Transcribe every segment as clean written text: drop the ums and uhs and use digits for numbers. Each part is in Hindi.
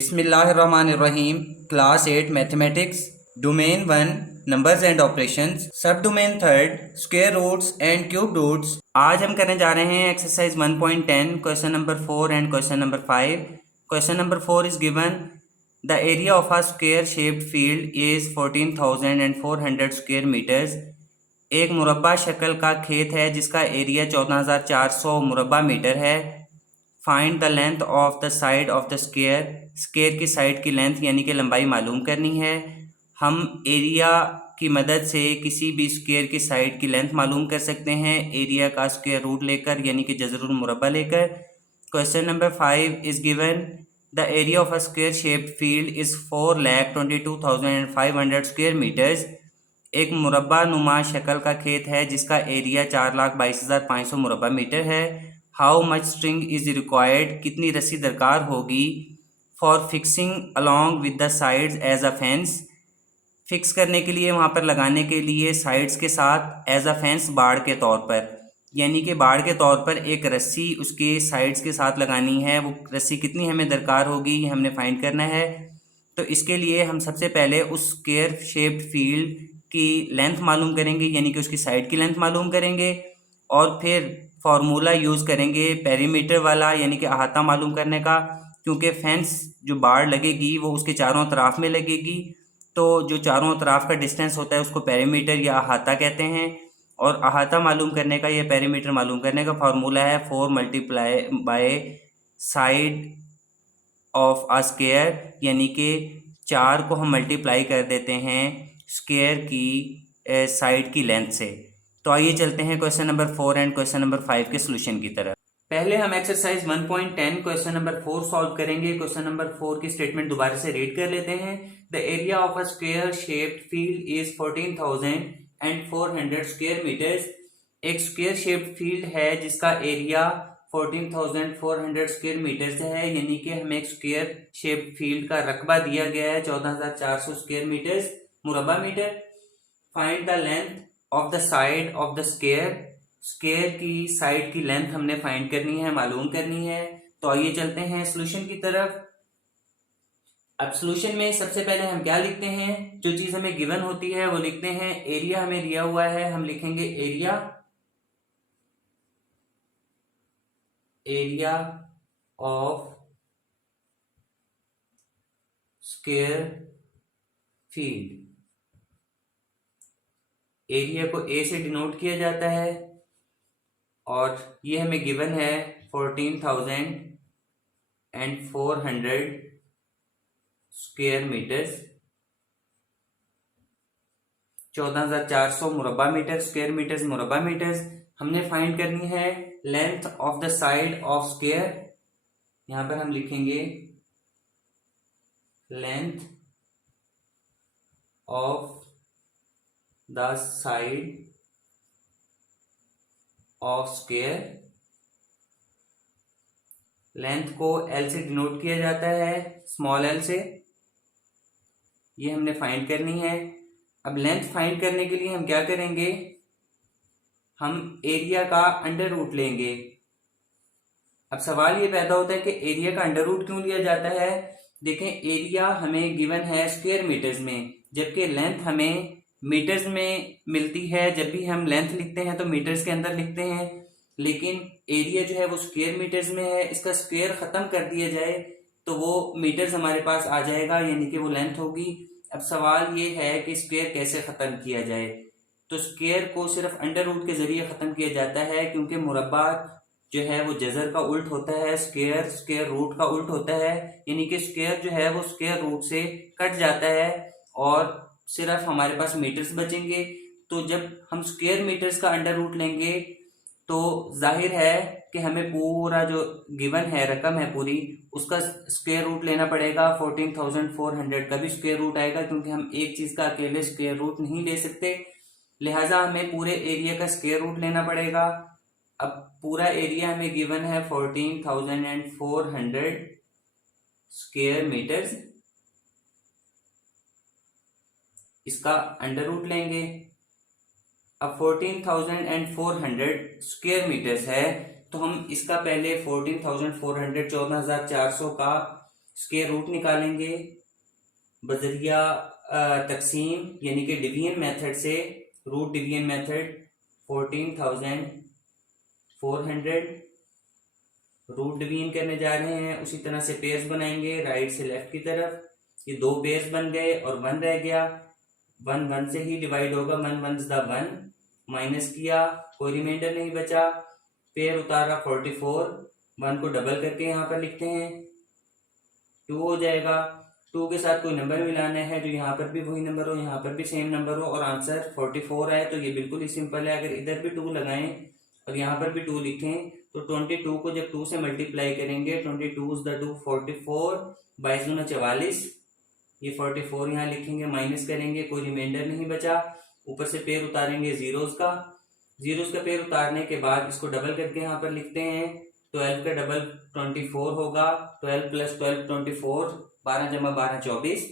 बिस्मिल्लाहिर्रहमानिर्रहीम। Class 8 mathematics, domain 1 numbers and operations, sub domain 3 square roots and cube roots. आज हम करने जा रहे हैं exercise 1.10 question number 4 and question number 5। Question number 4 is given the area of a square shaped field is 14,400 square metres. एक मुरब्बा शक्ल का खेत है जिसका एरिया 14,400 मुरब्बा मीटर है। Find the length of the side of the square. Square की साइड की लेंथ यानी कि लंबाई मालूम करनी है। हम एरिया की मदद से किसी भी स्क्वायर की साइड की लेंथ मालूम कर सकते हैं एरिया का स्क्वायर रूट लेकर यानी कि जज़रुल मुरब्बा लेकर। Question number 5 is given the area of a square shaped field is 4,22,500 square metres. एक मुरब्बा नुमा शक्ल का खेत है जिसका एरिया 4,22,500 मुरब्बा मीटर है। How much string is required, कितनी रस्सी दरकार होगी। For fixing along with the sides as a fence, fix करने के लिए वहाँ पर लगाने के लिए साइड्स के साथ एज अ फेंस बाड़ के तौर पर, यानी कि बाड़ के तौर पर एक रस्सी उसके साइड्स के साथ लगानी है। वो रस्सी कितनी हमें दरकार होगी ये हमने फाइंड करना है। तो इसके लिए हम सबसे पहले उस स्क्वायर शेप्ड फील्ड की लेंथ मालूम करेंगे यानी कि उसकी साइड की लेंथ मालूम करेंगे और फिर फार्मूला यूज़ करेंगे पेरीमीटर वाला यानी कि अहाता मालूम करने का, क्योंकि फेंस जो बाड़ लगेगी वो उसके चारों तरफ में लगेगी। तो जो चारों तरफ का डिस्टेंस होता है उसको पेरीमीटर या अहाता कहते हैं। और अहाता मालूम करने का या पेरीमीटर मालूम करने का फार्मूला है 4 multiply by side of a square, यानी कि 4 को हम मल्टीप्लाई कर देते हैं स्क्वायर की साइड की लेंथ से। तो आइए चलते हैं question number 4 and question number 5 के सोल्यूशन की तरफ। पहले हम एक्सरसाइज 1.10 क्वेश्चन नंबर 4 सॉल्व करेंगे। क्वेश्चन नंबर 4 की स्टेटमेंट दोबारा से रीड कर लेते हैं। The area of a square shaped field is 14,400 square metres. एक स्क्वायर शेप्ड फील्ड है जिसका एरिया 14,400 स्क्वायर मीटर्स है, यानी कि हमें एक स्क्वायर शेप्ड फील्ड का रकबा दिया गया है 14,400 स्क्वायर मीटर्स मुरब्बा metre. Find the length of the side of the square. Square की साइड की लेंथ हमने फाइंड करनी है, मालूम करनी है। तो आइए चलते हैं सॉल्यूशन की तरफ। अब सॉल्यूशन में सबसे पहले हम क्या लिखते हैं, जो चीज हमें गिवन होती है वो लिखते हैं। एरिया हमें दिया हुआ है, हम लिखेंगे area of square field. Area को ए से डिनोट किया जाता है और ये हमें गिवन है 14,400 स्क्वायर मीटर्स। 14,400 मुरब्बा मीटर, स्क्वायर मीटर्स मुरब्बा मीटर्स। हमने फाइंड करनी है length of the side of square. यहां पर हम लिखेंगे length of the side of square. Length को एल से डिनोट किया जाता है, स्मॉल एल से। ये हमने फाइंड करनी है। अब लेंथ फाइंड करने के लिए हम क्या करेंगे, हम एरिया का अंडर रूट लेंगे। अब सवाल ये पैदा होता है कि एरिया का अंडर रूट क्यों लिया जाता है। देखें, एरिया हमें गिवन है स्क्वायर मीटर्स में, जबकि लेंथ हमें मीटर्स में मिलती है। जब भी हम लेंथ लिखते हैं तो मीटर्स के अंदर लिखते हैं, लेकिन एरिया जो है वो स्क्वायर मीटर्स में है। इसका स्क्वायर खत्म कर दिया जाए तो वो मीटर्स हमारे पास आ जाएगा, यानी कि वो लेंथ होगी। अब सवाल ये है कि स्क्वायर कैसे खत्म किया जाए। तो स्क्वायर को सिर्फ अंडर रूट के जरिए खत्म किया जाता है, क्योंकि मुरब्बा जो है वो जजर का उल्ट होता है, स्क्वायर स्क्वायर रूट का उल्ट होता है। यानी कि स्क्वायर जो है वो स्क्वायर रूट से कट जाता है और सिर्फ हमारे पास मीटर्स बचेंगे। तो जब हम स्क्वायर मीटर्स का अंडर रूट लेंगे तो जाहिर है कि हमें पूरा जो गिवन है रकम है पूरी, उसका स्क्वायर रूट लेना पड़ेगा। 14,400 का भी स्क्वायर रूट आएगा, क्योंकि हम एक चीज का अकेले स्क्वायर रूट नहीं ले सकते। लिहाजा हमें पूरे एरिया का स्क्वायर रूट लेना पड़ेगा। अब पूरा एरिया हमें गिवन है 14,400 स्क्वायर मीटर्स। इसका अंडर रूट लेंगे। अब 14,400 स्क्वायर मीटर्स है, तो हम इसका पहले 14,400 14,400 का स्क्वायर रूट निकालेंगे बजरिया तकसीम यानी कि डिवीजन मेथड से, root division method 14,400 root division करने जा रहे हैं। उसी तरह से पेयर्स बनाएंगे राइट से लेफ्ट की तरफ। ये 2 पेयर्स बन गए और 1 रह गया, 1 1 से ही डिवाइड होगा, 1 1 द 1, माइनस किया, कोई रिमाइंडर नहीं बचा। पेयर उतारा 44, 1 को डबल करके यहाँ पर लिखते हैं, 2 हो जाएगा। 2 के साथ कोई नंबर मिलाना है जो यहाँ पर भी वही नंबर हो, यहाँ पर भी सेम नंबर हो और आंसर 44 आए, तो ये बिल्कुल ही सिंपल है। अगर इधर भी 2 लगाएं और यहाँ पर भी 2 लिखें तो 22 को जब 2 से मल्टीप्लाई करेंगे, 22 द 2 44, 22 दूना 44, ये 44 यहाँ लिखेंगे, माइनस करेंगे, कोई रिमाइंडर नहीं बचा। ऊपर से पेयर उतारेंगे जीरोस का पेयर उतारने के बाद इसको डबल करके यहाँ पर लिखते हैं। 12 का डबल 24 होगा, 12 प्लस 12 24, 12 जमा 12 24।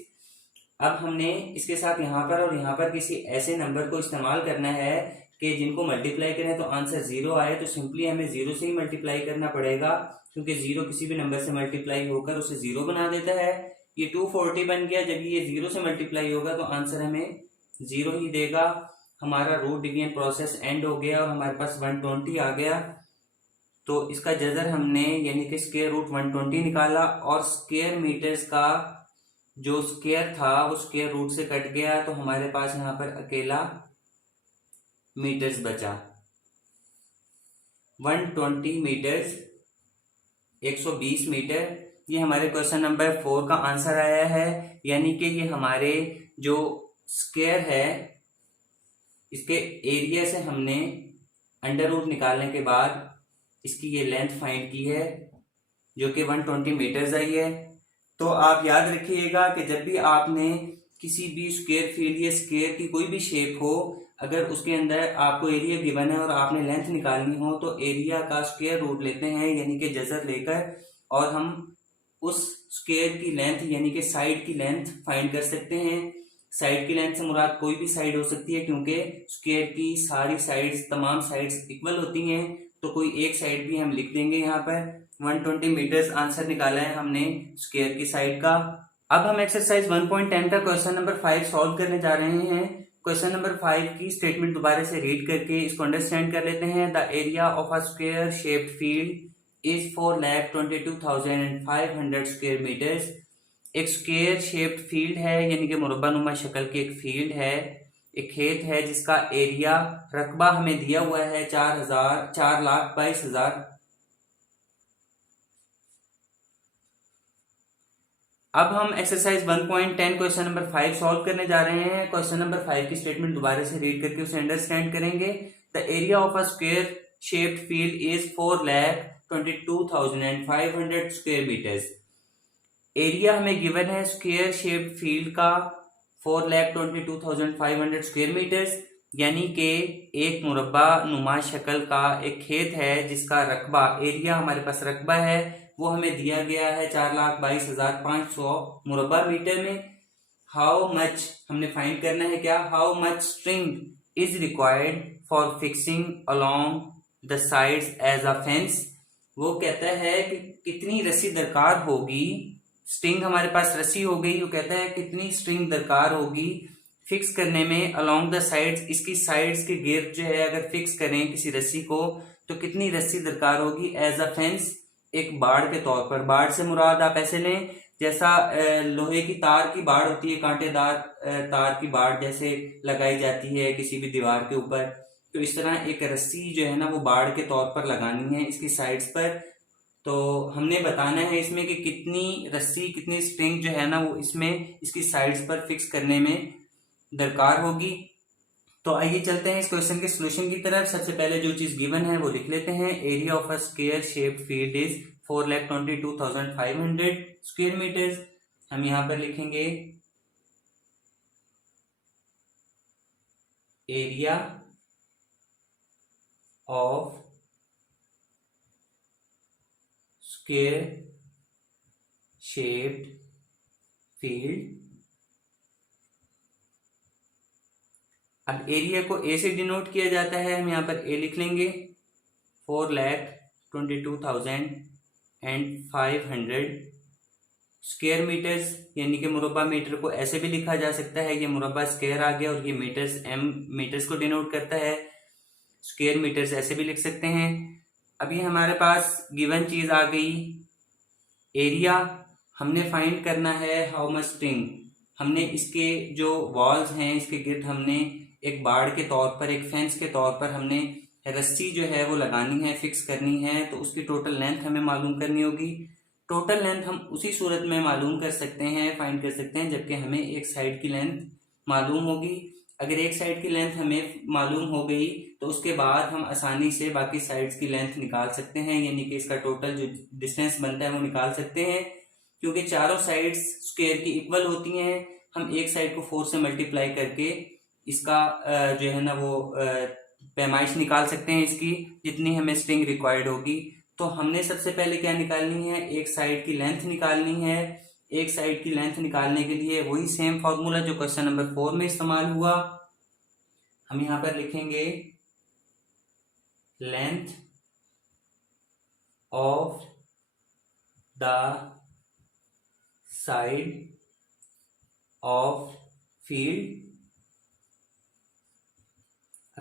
अब हमने इसके साथ यहाँ पर और यहाँ पर किसी ऐसे नंबर को इस्तेमाल करना है कि जिनको मल्टीप्लाई करें तो आंसर 0 आए, तो सिंपली हमें 0 से ही मल्टीप्लाई करना पड़ेगा, क्योंकि 0 किसी भी नंबर से मल्टीप्लाई होकर उसे 0 बना देता है। ये 240 बन गया, जब ये 0 से मल्टीप्लाई होगा तो आंसर हमें 0 ही देगा। हमारा रूट डिवीजन प्रोसेस एंड हो गया और हमारे पास 120 आ गया। तो इसका जजर हमने यानी कि स्क्वायर रूट 120 निकाला और स्क्वायर मीटर्स का जो स्क्वायर था वो स्क्वायर रूट से कट गया, तो हमारे पास यहाँ पर अकेला मीटर्स बचा। 120 मीटर्स 120 मीटर, ये हमारे क्वेश्चन नंबर 4 का आंसर आया है। यानी कि ये हमारे जो स्क्वायर है इसके एरिया से हमने अंडर रूट निकालने के बाद इसकी ये लेंथ फाइंड की है जो कि 120 मीटर्स आई है। तो आप याद रखिएगा कि जब भी आपने किसी भी स्क्वायर फील्ड या स्क्वायर की कोई भी शेप हो, अगर उसके अंदर आपको एरिया गिवन है और आपने लेंथ निकालनी हो तो एरिया का स्क्वायर रूट लेते हैं यानी कि जजर लेकर, और हम उस स्क्वायर की लेंथ यानी कि साइड की लेंथ फाइंड कर सकते हैं। साइड की लेंथ से मुराद कोई भी साइड हो सकती है, क्योंकि स्क्वायर की सारी साइड्स तमाम साइड्स इक्वल होती हैं, तो कोई एक साइड भी हम लिख देंगे। यहाँ पर 120 मीटर्स आंसर निकाला है हमने स्क्वायर की साइड का। अब हम एक्सरसाइज 1.10 का क्वेश्चन नंबर 5 सॉल्व करने जा रहे हैं। क्वेश्चन नंबर 5 की स्टेटमेंट दोबारा से रीड करके इसको अंडरस्टैंड कर लेते हैं। The area of a square shaped field is 4,22,500 square metres. एक स्क्वायर शेप्ड फील्ड है यानी कि मुरब्बानुमा शक्ल की एक फील्ड है, एक खेत है जिसका एरिया रकबा हमें दिया हुआ है 4,22,000। अब हम एक्सरसाइज 1.10 क्वेश्चन नंबर 5 सॉल्व करने जा रहे हैं। क्वेश्चन नंबर 5 की स्टेटमेंट दोबारा से रीड करके उसे अंडरस्टैंड करेंगे। The area of a square shaped field is 4,22,500 square metres. Area हमें गिवन है स्क्वायर शेप्ड फील्ड का 4,22,500 स्क्वायर मीटर्स, यानी कि एक मुरब्बा नुमा शक्ल का एक खेत है जिसका रकबा, एरिया हमारे पास रकबा है वो हमें दिया गया है 4,22,500 मुरब्बा मीटर में। हाउ मच हमने फाइंड करना है, क्या, how much string is required for fixing along the sides as a fence. वो कहता है कि कितनी रस्सी दरकार होगी, स्ट्रिंग हमारे पास रस्सी हो गई, वो कहता है कितनी स्ट्रिंग दरकार होगी फिक्स करने में अलोंग द साइड्स, इसकी साइड्स के गिर्द जो है अगर फिक्स करें किसी रस्सी को तो कितनी रस्सी दरकार होगी एज अ फेंस, एक बाड़ के तौर पर। बाड़ से मुराद आप ऐसे लें जैसा लोहे की तार की बाड़ होती है, कांटेदार तार की बाड़ जैसे लगाई जाती है किसी भी दीवार के ऊपर, तो इस तरह एक रस्सी जो है ना वो बाड़ के तौर पर लगानी है इसकी साइड्स पर। तो हमने बताना है इसमें कि कितनी रस्सी, कितनी स्ट्रिंग जो है ना वो इसमें इसकी साइड्स पर फिक्स करने में दरकार होगी। तो आइए चलते हैं इस क्वेश्चन के सॉल्यूशन की तरफ। सबसे पहले जो चीज गिवन है वो लिख लेते हैं। Area of a square shaped field is 4,22,500 square metres. हम यहां पर लिखेंगे area of square shaped field. अब एरिया को ए से डिनोट किया जाता है, हम यहाँ पर ए लिख लेंगे 4,22,500 स्क्वायर मीटर्स यानी कि मुरब्बा मीटर को ऐसे भी लिखा जा सकता है, ये मुरब्बा स्क्वायर आ गया और ये मीटर्स एम मीटर्स को डिनोट करता है, स्क्वायर मीटर्स ऐसे भी लिख सकते हैं। अभी हमारे पास गिवन चीज आ गई एरिया, हमने फाइंड करना है हाउ मच स्ट्रिंग। हमने इसके जो वॉल्स हैं इसके गिर्द हमने एक बाड़ के तौर पर, एक फेंस के तौर पर हमने रस्सी जो है वो लगानी है, फिक्स करनी है, तो उसकी टोटल लेंथ हमें मालूम करनी होगी। टोटल लेंथ हम उसी सूरत में मालूम कर सकते हैं, फाइंड कर सकते हैं, जबकि हमें एक साइड की लेंथ मालूम होगी। अगर एक साइड की लेंथ हमें मालूम हो गई तो उसके बाद हम आसानी से बाकी साइड्स की लेंथ निकाल सकते हैं, यानी कि इसका टोटल जो डिस्टेंस बनता है वो निकाल सकते हैं। क्योंकि चारों साइड्स स्क्वायर की इक्वल होती हैं, हम एक साइड को 4 से मल्टीप्लाई करके इसका जो है ना वो पैमाइश निकाल सकते हैं, इसकी जितनी हमें स्ट्रिंग रिक्वायर्ड होगी। तो हमने सबसे पहले क्या निकालनी है, एक साइड की लेंथ निकालनी है। एक साइड की लेंथ निकालने के लिए वही सेम फॉर्मूला जो क्वेश्चन नंबर 4 में इस्तेमाल हुआ, हम यहां पर लिखेंगे length of the side of field.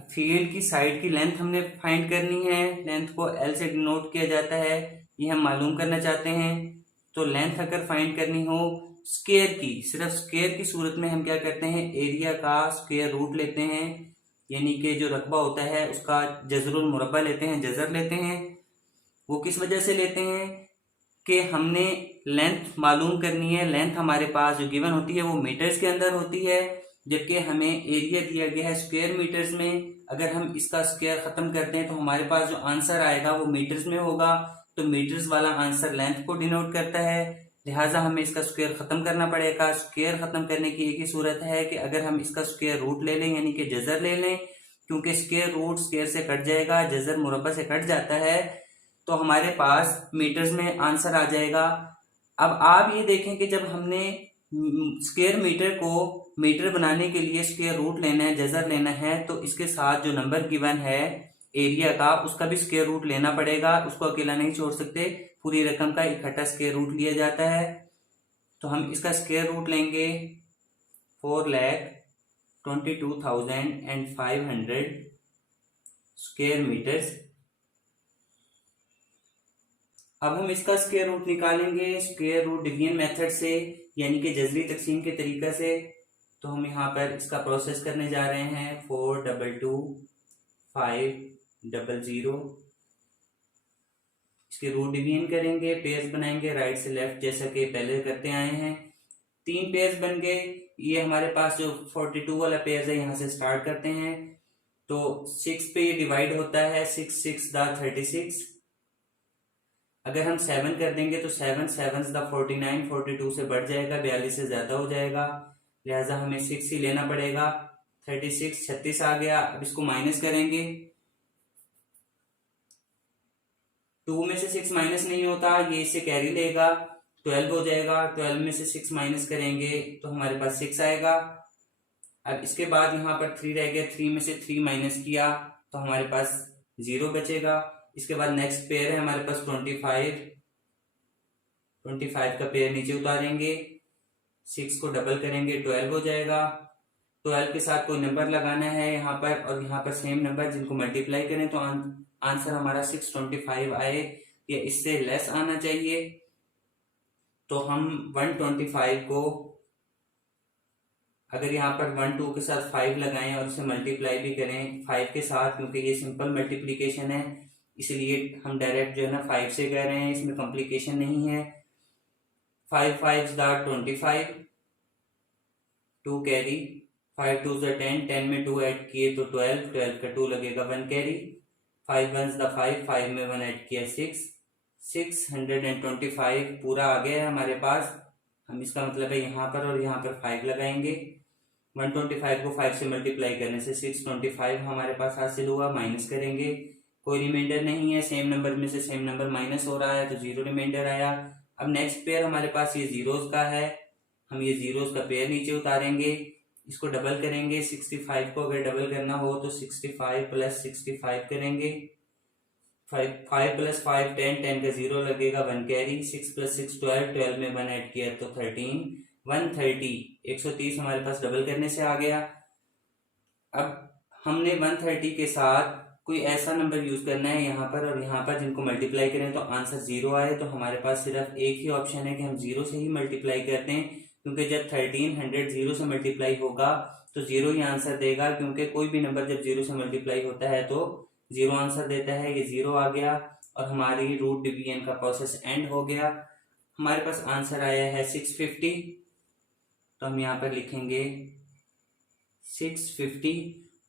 Field की साइड की लेंथ हमने फाइंड करनी है, लेंथ को एल से डिनोट किया जाता है, ये हम मालूम करना चाहते हैं। तो लेंथ अगर फाइंड करनी हो स्क्वायर की, सिर्फ स्क्वायर की सूरत में हम क्या करते हैं, एरिया का स्क्वायर रूट लेते हैं, यानी कि जो रकबा होता है उसका जजरुल मुरब्बा लेते हैं, जजर लेते हैं। वो किस वजह से लेते हैं कि हमने लेंथ मालूम करनी है, लेंथ हमारे पास जो गिवन होती है वो मीटर्स के अंदर होती है, जबकि हमें एरिया दिया गया है स्क्वायर मीटर्स में। अगर हम इसका स्क्वायर खत्म करते हैं तो हमारे पास जो आंसर आएगा वो मीटर्स में होगा, तो मीटर्स वाला आंसर लेंथ को डिनोट करता है, लिहाजा हमें इसका स्क्वायर खत्म करना पड़ेगा। स्क्वायर खत्म करने की एक ही सूरत है कि अगर हम इसका स्क्वायर रूट ले लें, यानी कि जजर ले लें, क्योंकि स्क्वायर रूट स्क्वायर से कट जाएगा, जजर मुरब्बा से कट जाता है, तो हमारे पास मीटर्स में आंसर आ जाएगा। अब आप ये देखें कि जब हमने स्क्वायर मीटर को मीटर बनाने के लिए स्क्वायर रूट लेना है, जजर लेना है, तो इसके साथ जो नंबर गिवन है एरिया का उसका भी स्क्वायर रूट लेना पड़ेगा, उसको अकेला नहीं छोड़ सकते, पूरी रकम का इकट्ठा स्क्वायर रूट लिया जाता है। तो हम इसका स्क्वायर रूट लेंगे 4,22,500 स्क्वायर मीटर्स। अब हम इसका स्क्वायर रूट निकालेंगे स्क्वायर रूट डिवीजन मेथड से, यानी कि जजरी तकसीम के तरीका से। तो हम यहाँ पर इसका प्रोसेस करने जा रहे हैं 422,500, इसके रूट डिवीजन करेंगे, पेयर्स बनाएंगे राइट से लेफ्ट जैसा कि पहले करते आए हैं। 3 पेयर्स बन गए, ये हमारे पास जो 42 वाला पेयर है यहाँ से स्टार्ट करते हैं। तो 6 पे ये डिवाइड होता है, 6 6 दा 36। अगर हम 7 कर देंगे तो 7 7 दा 49, 42 से बढ़ जाएगा, 42 से ज्यादा हो जाएगा, लिहाजा हमें 6 ही लेना पड़ेगा। 36 36 आ गया। अब इसको माइनस करेंगे, 2 में से 6 माइनस नहीं होता, ये इससे कैरी लेगा, 12 हो जाएगा। 12 में से 6 माइनस करेंगे तो हमारे पास 6 आएगा। अब इसके बाद यहाँ पर 3 रह गया, 3 में से 3 माइनस किया तो हमारे पास 0 बचेगा। इसके बाद नेक्स्ट पेयर है हमारे पास 25 का पेयर नीचे उतारेंगे, 6 को डबल करेंगे, 12 हो जाएगा। 12 के साथ कोई नंबर लगाना है यहाँ पर, और यहाँ पर सेम नंबर जिनको मल्टीप्लाई करें तो आंसर हमारा 625 आए, या इससे लेस आना चाहिए। तो हम 125 को अगर यहाँ पर 1 2 के साथ 5 लगाएं और उसे मल्टीप्लाई भी करें 5 के साथ, क्योंकि ये सिंपल मल्टीप्लीकेशन है इसलिए हम डायरेक्ट जो है ना 5 से कह रहे हैं, इसमें कॉम्प्लिकेशन नहीं है। 5 5 25, 2 कैरी, 5 2 10, 10 में 2 ऐड किए तो 12, 12 का 2 लगेगा 1 कैरी, 5 1 5, 5 में 1 ऐड किया 6, 625 पूरा आ गया है हमारे पास। हम इसका मतलब है यहाँ पर और यहाँ पर 5 लगाएंगे। 125 को 5 से मल्टीप्लाई करने से 625 हमारे पास हासिल हुआ, माइनस करेंगे, कोई रिमाइंडर नहीं है, सेम नंबर में से सेम नंबर माइनस हो रहा है तो 0 रिमाइंडर आया। अब नेक्स्ट पेयर हमारे पास ये जीरोस का है, हम ये जीरोस का पेयर नीचे उतारेंगे, इसको डबल करेंगे। 65 को अगर डबल करना हो तो 65 + 65 करेंगे, 5 + 5 10, 10 का 0 लगेगा, 1 कैरी, 6 + 6 12, 12 में 1 ऐड किया तो 13, 130, 130 हमारे पास डबल करने से आ गया। अब हमने 130 के साथ कोई ऐसा नंबर यूज करना है यहाँ पर और यहाँ पर जिनको मल्टीप्लाई करें तो आंसर 0 आए, तो हमारे पास सिर्फ एक ही ऑप्शन है कि हम 0 से ही मल्टीप्लाई करते हैं, क्योंकि जब 1300 0 से मल्टीप्लाई होगा तो 0 ही आंसर देगा, क्योंकि कोई भी नंबर जब 0 से मल्टीप्लाई होता है तो 0 आंसर देता है। ये 0 आ गया और हमारी रूट डिवीजन का प्रोसेस एंड हो गया। हमारे पास आंसर आया है 650, तो हम यहाँ पर लिखेंगे 650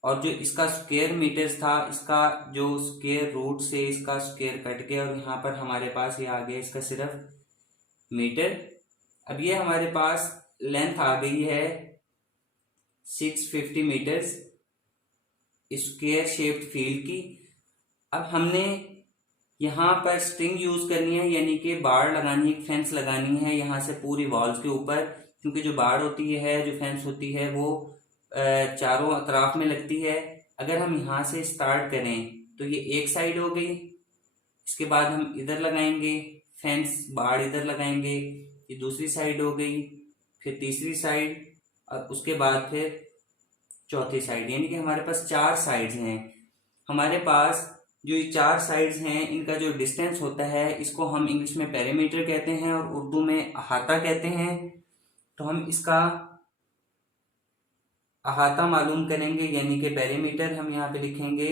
और जो इसका स्क्वायर मीटर्स था, इसका जो स्क्वायर रूट से इसका स्क्वायर कट गया और यहाँ पर हमारे पास ये आ गया इसका सिर्फ मीटर। अब ये हमारे पास लेंथ आ गई है 650 मीटर्स स्क्वायर शेप्ड फील्ड की। अब हमने यहाँ पर स्ट्रिंग यूज करनी है, यानी कि बाड़ लगानी है, फेंस लगानी है यहाँ से पूरी वॉल्स के ऊपर, क्योंकि जो बाड़ होती है, जो फेंस होती है वो चारों अतराफ में लगती है। अगर हम यहाँ से स्टार्ट करें तो ये एक साइड हो गई, इसके बाद हम इधर लगाएंगे फेंस, बाड़ इधर लगाएंगे, ये दूसरी साइड हो गई, फिर तीसरी साइड और उसके बाद फिर चौथी साइड, यानी कि हमारे पास 4 साइड्स हैं। हमारे पास जो ये 4 साइड्स हैं इनका जो डिस्टेंस होता है इसको हम इंग्लिश में पेरीमीटर कहते हैं और उर्दू में अहाता कहते हैं। तो हम इसका अहाता मालूम करेंगे, यानी कि पेरीमीटर हम यहाँ पे लिखेंगे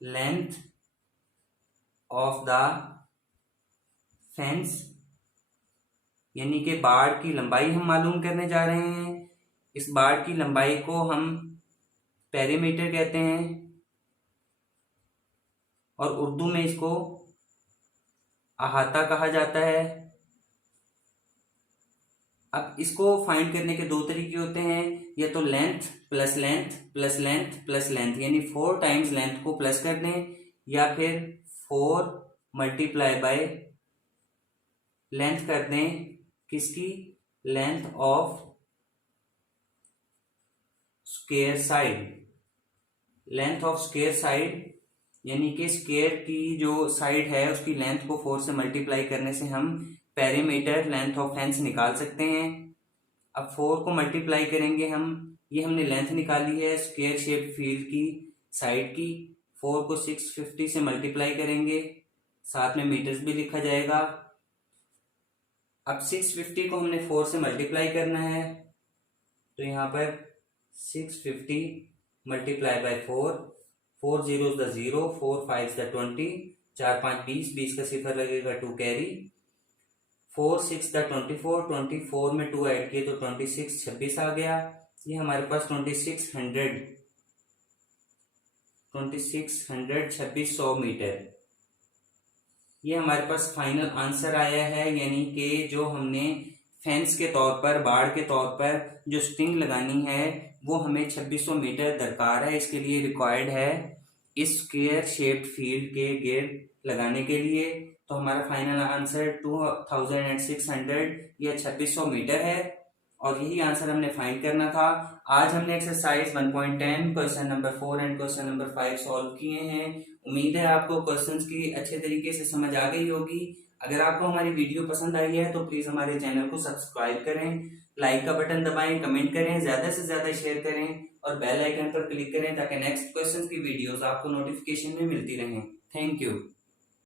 लेंथ ऑफ द फेंस, यानी कि बाड़ की लंबाई हम मालूम करने जा रहे हैं। इस बाड़ की लंबाई को हम पेरीमीटर कहते हैं और उर्दू में इसको अहाता कहा जाता है। अब इसको फाइंड करने के 2 तरीके होते हैं, या तो length plus length plus length plus length, यानी 4 टाइम्स लेंथ को प्लस कर दें, या फिर 4 मल्टीप्लाई बाय लेंथ कर दें, किसकी, length of square side, length of square side, यानी कि स्क्वायर की जो साइड है उसकी लेंथ को 4 से मल्टीप्लाई करने से हम पेरीमीटर लेंथ ऑफ फेंस निकाल सकते हैं। अब 4 को मल्टीप्लाई करेंगे हम, ये हमने लेंथ निकाली है स्क्वायर शेप फील्ड की साइड की, 4 को 650 से मल्टीप्लाई करेंगे, साथ में मीटर्स भी लिखा जाएगा। अब 650 को हमने 4 से मल्टीप्लाई करना है, तो यहाँ पर 650 मल्टीप्लाई बाय 4, 4 0 0, 4 5 20, 4 5 20, 20 का सिफर लगेगा 2 कैरी, 4 6 24, 24 में 2 ऐड किए तो 26, 26 आ गया। ये हमारे पास 2600 2600 मीटर, ये हमारे पास फाइनल आंसर आया है। यानी कि जो हमने फेंस के तौर पर, बाड़ के तौर पर जो स्ट्रिंग लगानी है वो हमें 2600 मीटर दरकार है, इसके लिए रिक्वायर्ड है इस स्क्वायर शेप्ड फील्ड के गेट लगाने के लिए। तो हमारा फाइनल आंसर 2600 या 2600 मीटर है और यही आंसर हमने फाइंड करना था। आज हमने exercise 1.10 question number 4 and question number 5 solve किए हैं। उम्मीद है आपको क्वेश्चंस की अच्छे तरीके से समझ आ गई होगी। अगर आपको हमारी वीडियो पसंद आई है तो प्लीज हमारे चैनल को सब्सक्राइब करें, लाइक का बटन दबाएं, कमेंट करें, ज्यादा से ज्यादा शेयर करें और बेल आइकन पर क्लिक करें ताकि नेक्स्ट क्वेश्चन की वीडियोस आपको नोटिफिकेशन में मिलती रहें। Thank you.